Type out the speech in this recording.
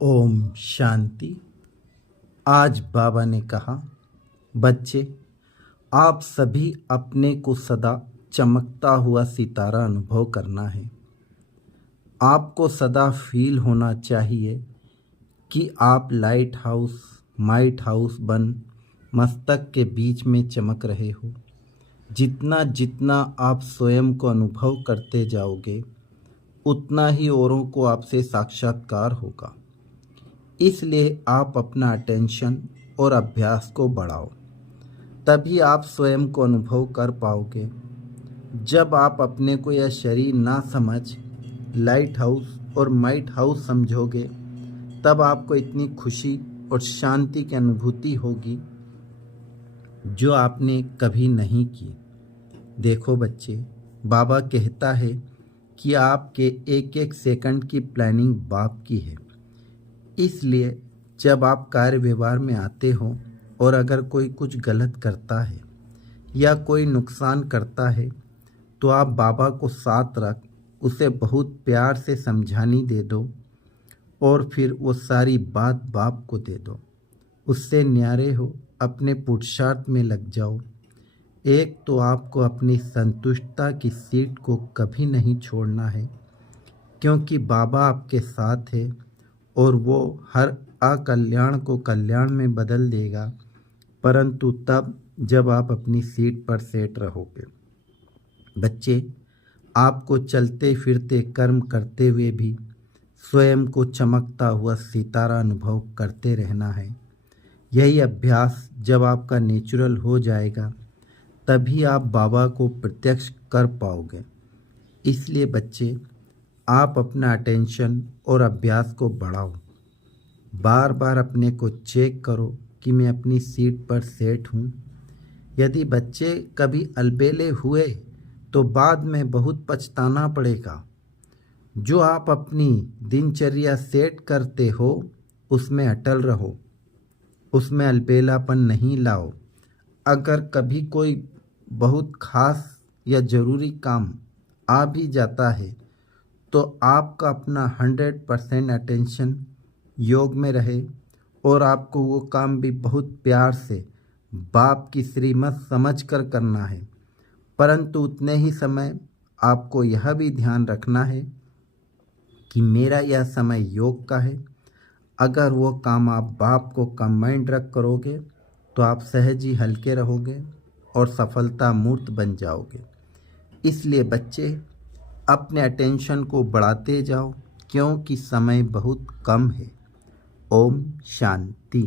ओम शांति। आज बाबा ने कहा, बच्चे, आप सभी अपने को सदा चमकता हुआ सितारा अनुभव करना है। आपको सदा फील होना चाहिए कि आप लाइट हाउस माइट हाउस बन मस्तक के बीच में चमक रहे हो। जितना जितना आप स्वयं को अनुभव करते जाओगे, उतना ही औरों को आपसे साक्षात्कार होगा। इसलिए आप अपना अटेंशन और अभ्यास को बढ़ाओ, तभी आप स्वयं को अनुभव कर पाओगे। जब आप अपने को यह शरीर ना समझ लाइट हाउस और माइट हाउस समझोगे, तब आपको इतनी खुशी और शांति की अनुभूति होगी जो आपने कभी नहीं की। देखो बच्चे, बाबा कहता है कि आपके एक एक सेकंड की प्लानिंग बाप की है। इसलिए जब आप कार्य व्यवहार में आते हो और अगर कोई कुछ गलत करता है या कोई नुकसान करता है, तो आप बाबा को साथ रख उसे बहुत प्यार से समझानी दे दो और फिर वो सारी बात बाप को दे दो। उससे न्यारे हो, अपने पुरुषार्थ में लग जाओ। एक तो आपको अपनी संतुष्टता की सीट को कभी नहीं छोड़ना है, क्योंकि बाबा आपके साथ है और वो हर अकल्याण को कल्याण में बदल देगा, परंतु तब जब आप अपनी सीट पर सेट रहोगे। बच्चे, आपको चलते फिरते कर्म करते हुए भी स्वयं को चमकता हुआ सितारा अनुभव करते रहना है। यही अभ्यास जब आपका नेचुरल हो जाएगा, तभी आप बाबा को प्रत्यक्ष कर पाओगे। इसलिए बच्चे, आप अपना अटेंशन और अभ्यास को बढ़ाओ। बार बार अपने को चेक करो कि मैं अपनी सीट पर सेट हूँ। यदि बच्चे कभी अलबेले हुए तो बाद में बहुत पछताना पड़ेगा। जो आप अपनी दिनचर्या सेट करते हो, उसमें अटल रहो, उसमें अलबेलापन नहीं लाओ। अगर कभी कोई बहुत खास या ज़रूरी काम आ भी जाता है, तो आपका अपना 100% अटेंशन योग में रहे और आपको वो काम भी बहुत प्यार से बाप की श्रीमत समझ कर करना है। परंतु उतने ही समय आपको यह भी ध्यान रखना है कि मेरा यह समय योग का है। अगर वो काम आप बाप को कंबाइंड रख करोगे, तो आप सहज ही हल्के रहोगे और सफलता मूर्त बन जाओगे। इसलिए बच्चे, अपने अटेंशन को बढ़ाते जाओ, क्योंकि समय बहुत कम है। ओम शांति।